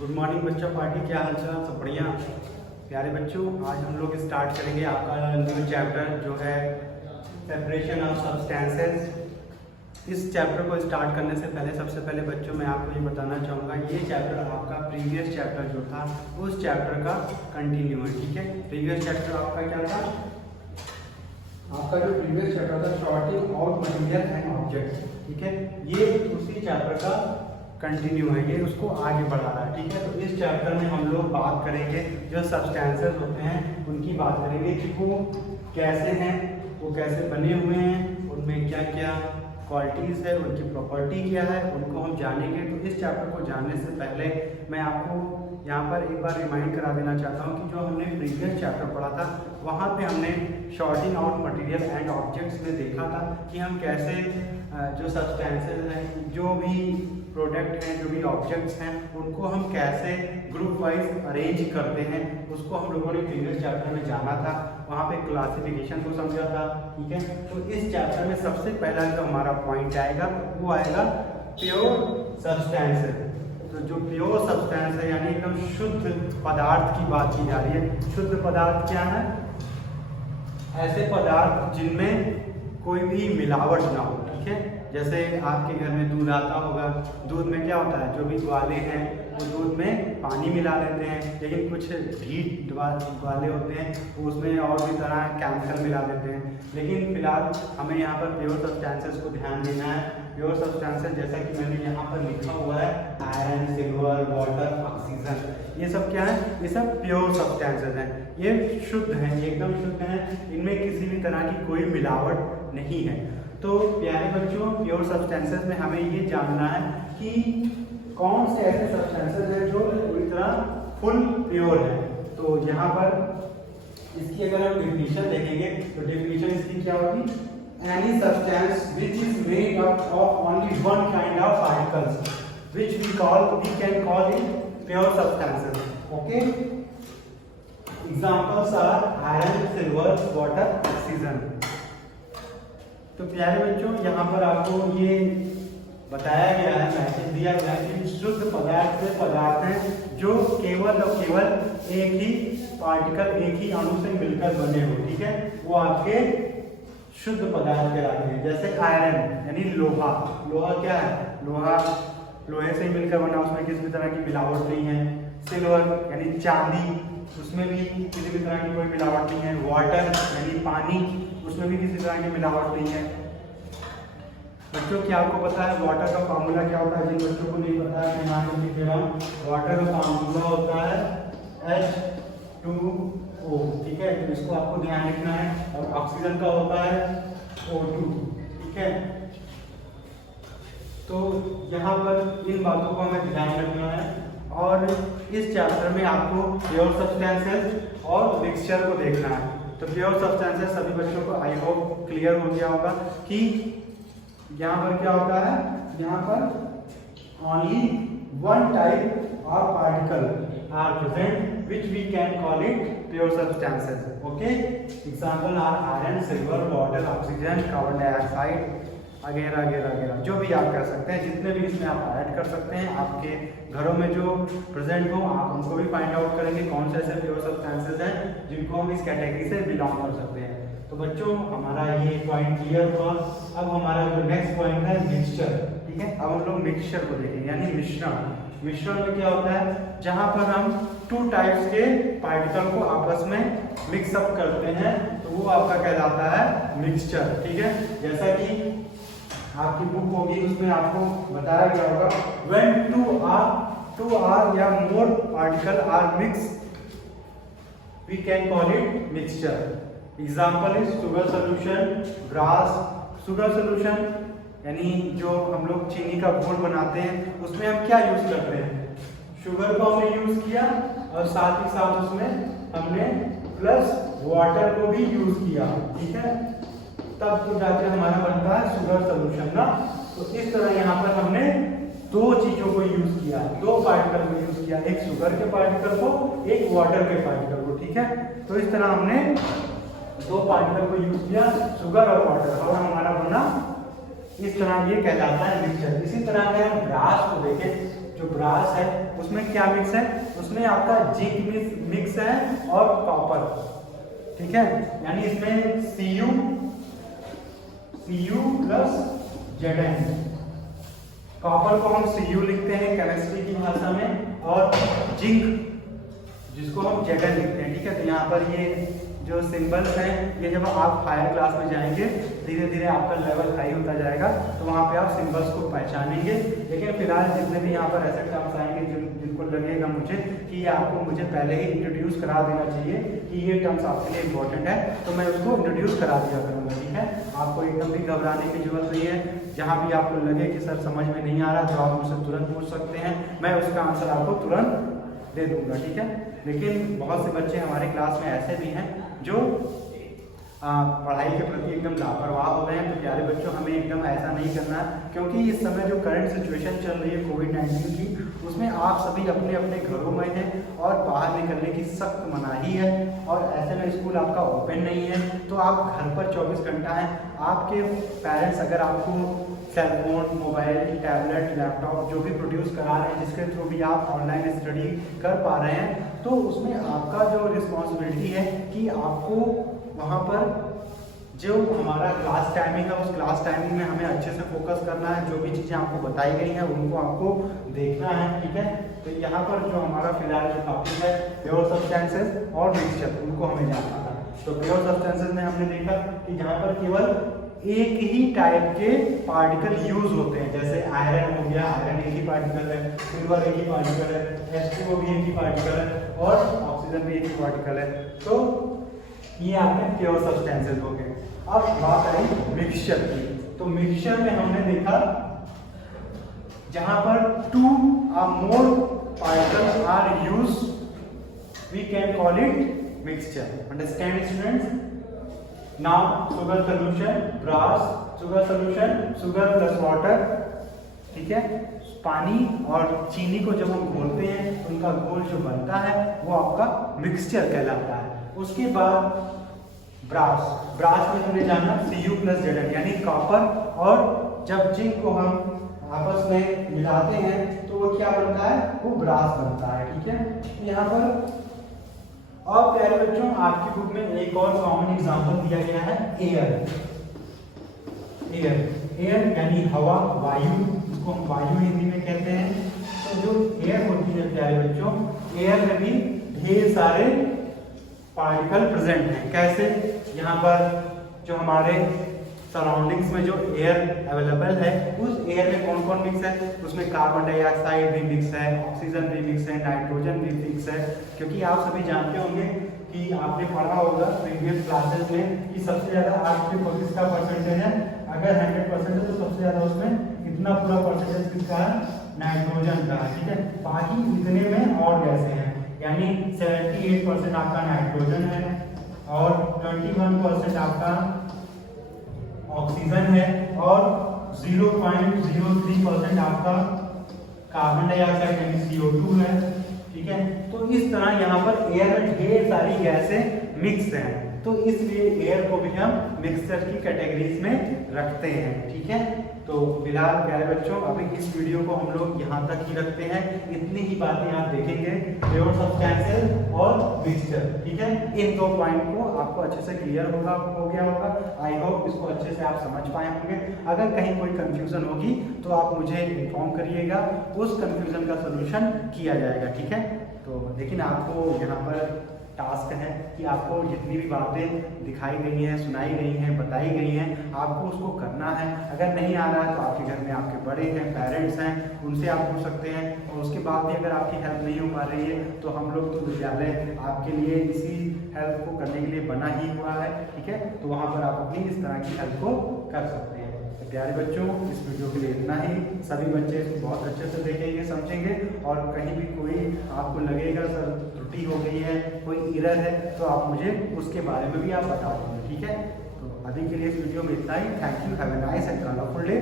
Good morning बच्चों party, क्या हाल चाल? सब बढ़िया? प्यारे बच्चों, आज हम लोग स्टार्ट करेंगे आपका न्यू चैप्टर जो है सेपरेशन ऑफ सब्सटेंसेस। इस चैप्टर को स्टार्ट करने से पहले सबसे पहले बच्चों मैं आपको ये बताना चाहूँगा, ये चैप्टर आपका प्रीवियस चैप्टर जो था उस चैप्टर का कंटिन्यू है। ठीक है, प्रीवियस चैप्टर आपका क्या था? आपका जो प्रीवियस चैप्टर था sorting out material and object, ठीक है, ये उसी चैप्टर का कंटिन्यू है, ये उसको आगे बढ़ा रहा है। ठीक है, तो इस चैप्टर में हम लोग बात करेंगे जो सब्सटेंसेस होते हैं उनकी बात करेंगे कि वो कैसे हैं, वो कैसे बने हुए हैं, उनमें क्या क्या क्वालिटीज़ है, उनकी प्रॉपर्टी क्या है, उनको हम जानेंगे। तो इस चैप्टर को जानने से पहले मैं आपको यहाँ पर एक बार रिमाइंड करा देना चाहता हूँ कि जो हमने प्रीवियस चैप्टर पढ़ा था वहाँ पे हमने sorting out material and objects में देखा था कि हम कैसे जो सब्सटेंसेस हैं, जो भी प्रोडक्ट हैं, जो भी ऑब्जेक्ट्स हैं, उनको हम कैसे ग्रुप वाइज अरेंज करते हैं, उसको हम लोगों ने प्रीवियस चैप्टर में जाना था, वहाँ पे क्लासिफिकेशन को समझा था। ठीक है, तो इस चैप्टर में सबसे पहला जो हमारा पॉइंट आएगा वो आएगा प्योर सब्सटेंसेस। तो जो प्योर सब्सटेंस है यानी एकदम शुद्ध पदार्थ की बात की जा रही है। शुद्ध पदार्थ क्या है? ऐसे पदार्थ जिनमें कोई भी मिलावट ना हो। ठीक है, जैसे आपके घर में दूध आता होगा, दूध में क्या होता है, जो भी ग्वाले हैं वो दूध में पानी मिला लेते हैं, लेकिन कुछ ढीठ ग्वाले होते हैं वो उसमें और भी तरह केमिकल मिला देते हैं। लेकिन फिलहाल हमें यहाँ पर प्योर सब्सटेंसेस को ध्यान देना है। प्योर सब्सटेंसेस जैसा कि मैंने यहाँ पर लिखा हुआ है, आयरन, सिल्वर, वाटर, ऑक्सीजन, ये सब क्या है? ये सब प्योर सब्सटेंसेस हैं, ये शुद्ध हैं, ये एकदम शुद्ध हैं, इनमें किसी भी तरह की कोई मिलावट नहीं है। तो प्यारे बच्चों, प्योर सब्सटेंसेस में हमें ये जानना है कि कौन से ऐसे सब्सटेंसेस हैं जो पूरी तरह फुल प्योर है। तो यहाँ पर इसकी अगर हम डेफिनेशन देखेंगे तो डेफिनेशन इसकी क्या होगी? Any substance which is made up of only one kind of particles which we can call it pure substances. Okay, examples are iron, silver, water, oxygen. तो प्यारे बच्चों, यहाँ पर आपको ये बताया गया है, मैसेज दिया गया है कि शुद्ध पदार्थ से पदार्थ हैं जो केवल और केवल एक ही पार्टिकल, एक ही अणु से मिलकर बने हो। ठीक है, वो आपके शुद्ध पदार्थ कहलाते हैं। जैसे आयरन यानी लोहा, लोहा क्या है? लोहा लोहे से मिलकर बना, उसमें किसी भी तरह की मिलावट नहीं है। सिल्वर यानी चांदी, उसमें भी किसी भी तरह की कोई मिलावट नहीं है। वाटर यानी पानी, उसमें भी किसी तरह की मिलावट नहीं है। बच्चों, क्या आपको पता है वाटर का फार्मूला क्या होता है? जिन बच्चों को नहीं पता है ध्यान रखिए फिर हम, वाटर का फार्मूला होता है H2O। ठीक है, तो इसको आपको ध्यान रखना है। और ऑक्सीजन का होता है O2। ठीक है, तो यहाँ पर इन बातों को हमें ध्यान रखना है। और इस चैप्टर में आपको प्योर सब्सटेंसेस और मिक्सचर को देखना है। तो प्योर सब्सटेंसेस सभी बच्चों को आई होप क्लियर हो गया होगा कि यहाँ पर क्या होता है। यहाँ पर only one type of particle are present which we can call it pure substances. Okay, example are iron, silver, water, oxygen, carbon dioxide वगैरह वगैरह वगैरह, जो भी आप कर सकते हैं, जितने भी इसमें आप ऐड कर सकते हैं। आपके घरों में जो प्रेजेंट हो आप उनको भी फाइंड आउट करेंगे कौन से ऐसे प्योर सब्सटेंसेस हैं जिनको हम इस कैटेगरी से बिलोंग कर सकते हैं। तो बच्चों, हमारा ये पॉइंट क्लियर हुआ। अब हमारा जो नेक्स्ट पॉइंट है मिक्सचर। ठीक है, अब हम लोग मिक्सचर को देखेंगे यानी मिश्रण। मिश्रण में क्या होता है? जहाँ पर हम टू टाइप्स के पार्टिकल को आपस में मिक्सअप करते हैं तो वो आपका कहलाता है मिक्सचर। ठीक है, जैसा कि आपकी बुक होगी उसमें आपको बताया गया होगा, when two or या more particle are mixed we can call it mixture. Example is sugar solution, brass sugar solution यानी जो हम लोग चीनी का घोल बनाते हैं उसमें हम क्या यूज करते हैं? शुगर को हमने यूज किया और साथ ही साथ उसमें हमने प्लस वाटर को भी यूज किया। ठीक है, तब तो जाके हमारा बनता है शुगर सोल्यूशन ना। तो इस तरह यहाँ पर हमने दो चीजों को यूज किया, दो पार्टिकल को यूज किया, एक शुगर के पार्टिकल को, एक वाटर के पार्टिकल को। ठीक है, तो इस तरह हमने दो पार्टिकल को यूज किया, शुगर और वाटर, और हमारा बना इस तरह, ये कहलाता है मिक्सचर। इसी तरह अगर हम ब्रास को देखें, जो ब्रास है उसमें क्या मिक्स है, उसमें आपका जिंक मिक्स है और कॉपर, ठीक है। यानी इसमें Cu प्लस Zn, कॉपर को हम Cu लिखते हैं केमिस्ट्री की भाषा में, और जिंक जिसको हम Zn लिखते हैं, ठीक है। तो यहाँ पर ये जो सिंबल्स हैं ये जब आप हायर क्लास में जाएंगे धीरे धीरे आपका लेवल हाई होता जाएगा तो वहाँ पे आप सिंबल्स को पहचानेंगे। लेकिन फिलहाल जितने भी यहाँ पर ऐसे टर्म्स आएंगे जिनको लगेगा मुझे कि ये आपको मुझे पहले ही इंट्रोड्यूस करा देना चाहिए कि ये टर्म्स आपके लिए इंपॉर्टेंट है, तो मैं उसको इंट्रोड्यूस करा दिया करूँगा, ठीक है। आपको एकदम भी घबराने की जरूरत नहीं है। जहाँ भी आपको लगे कि सर समझ में नहीं आ रहा तो आप मुझसे तुरंत पूछ सकते हैं, मैं उसका आंसर आपको तुरंत दे दूंगा, ठीक है। लेकिन बहुत से बच्चे हमारे क्लास में ऐसे भी हैं जो पढ़ाई के प्रति एकदम लापरवाह हो गए हैं। तो प्यारे बच्चों, हमें एकदम ऐसा नहीं करना, क्योंकि इस समय जो करंट सिचुएशन चल रही है कोविड-19 की, उसमें आप सभी अपने अपने घरों में हैं और बाहर निकलने की सख्त मनाही है, और ऐसे में स्कूल आपका ओपन नहीं है तो आप घर पर 24 घंटा हैं। आपके पेरेंट्स अगर आपको सेलफोन, मोबाइल, टैबलेट, लैपटॉप जो भी प्रोड्यूस करा रहे हैं, जिसके थ्रू भी आप ऑनलाइन स्टडी कर पा रहे हैं, तो उसमें आपका जो रिस्पॉन्सिबिलिटी है कि आपको वहाँ पर जो हमारा क्लास टाइमिंग है उस क्लास टाइमिंग में हमें अच्छे से फोकस करना है। जो भी चीज़ें आपको बताई गई हैं उनको आपको देखना है, ठीक है। तो यहाँ पर जो हमारा फिलहाल जो टॉपिक है प्योर सब्सटेंसेस और मिक्सचर, उनको हमें जानना था। तो प्योर सब्सटेंसेस में हमने देखा कि जहाँ पर केवल एक ही टाइप के पार्टिकल यूज होते हैं, जैसे आयरन हो गया, आयरन एक ही पार्टिकल है, सिल्वर एक ही पार्टिकल है, H2O भी एक ही पार्टिकल है, और ऑक्सीजन भी एक ही पार्टिकल है। तो ये आपके प्योर सब्सटेंसेस हो गए। अब बात आई मिक्सचर की, तो मिक्सचर में हमने देखा जहां पर 2 or more particles are used, we can call it mixture. Understand students? Now sugar solution, brass sugar solution, sugar plus water, ठीक है। पानी और चीनी को जब हम घोलते हैं उनका घोल जो बनता है वो आपका मिक्सचर कहलाता है। उसके बाद ब्रास में हमने जाना Cu प्लस Zn यानी कॉपर, और जब जिंक को हम आपस में मिलाते हैं तो वो क्या बनता है, वो ब्रास बनता है, ठीक है। यहाँ पर और प्यारे बच्चों, आपकी बुक में एक और कॉमन एग्जांपल दिया गया है एयर यानी हवा, वायु, इसको हम वायु हिंदी में कहते हैं। तो जो एयर होती है प्यारे बच्चों, एयर में भी ढेर सारे पार्टिकल प्रेजेंट हैं। कैसे? यहाँ पर जो हमारे सराउंडिंग्स में जो एयर अवेलेबल है उस एयर में कौन कौन मिक्स है, उसमें कार्बन डाइऑक्साइड भी मिक्स है, ऑक्सीजन भी मिक्स है, नाइट्रोजन भी मिक्स है। क्योंकि आप सभी जानते होंगे कि आपने पढ़ा होगा प्रीवियस क्लासेस में कि सबसे ज़्यादा आपके किसका परसेंटेज है, अगर 100% है तो सबसे ज़्यादा उसमें इतना पूरा परसेंटेज किसका है, नाइट्रोजन का, ठीक है। बाकी इतने में और गैसें हैं, यानी 78% आपका नाइट्रोजन है और 21% आपका ऑक्सीजन है और 0.03% आपका कार्बन डाइऑक्साइड यानी CO2 है, ठीक है। तो इस तरह यहाँ पर एयर में ढेर सारी गैसें मिक्स हैं, तो इसलिए एयर को भी हम मिक्सचर की कैटेगरीज में रखते हैं, ठीक है। तो फिलहाल प्यारे बच्चों, अभी इस वीडियो को हम लोग यहाँ तक ही रखते हैं। इतनी ही बातें आप देखेंगे, प्योर सब्सटेंसेस और मिक्सचर, ठीक है। इन 2 पॉइंट को आपको अच्छे से क्लियर हो गया होगा। आई होप इसको अच्छे से आप समझ पाए होंगे। अगर कहीं कोई कंफ्यूजन होगी तो आप मुझे इन्फॉर्म करिएगा, उस कंफ्यूजन का सोल्यूशन किया जाएगा, ठीक है। तो लेकिन आपको यहाँ पर टास्क है कि आपको जितनी भी बातें दिखाई गई हैं, सुनाई गई हैं, बताई गई हैं, आपको उसको करना है। अगर नहीं आ रहा है तो आपके घर में आपके बड़े हैं, पेरेंट्स हैं, उनसे आप पूछ सकते हैं। और उसके बाद भी अगर आपकी हेल्प नहीं हो पा रही है तो हम लोग तो विद्यालय आपके लिए इसी हेल्प को करने के लिए बना ही हुआ है, ठीक है। तो वहाँ पर आप अपनी इस तरह की हेल्प को कर सकते हैं। प्यारे बच्चों, इस वीडियो के लिए इतना ही। सभी बच्चे इसको बहुत अच्छे से देखेंगे, समझेंगे, और कहीं भी कोई आपको लगेगा सर त्रुटि हो गई है, कोई एरर है, तो आप मुझे उसके बारे में भी आप बता देंगे, ठीक है। तो अभी के लिए इस वीडियो में इतना ही। Thank you, have a nice and colourful day.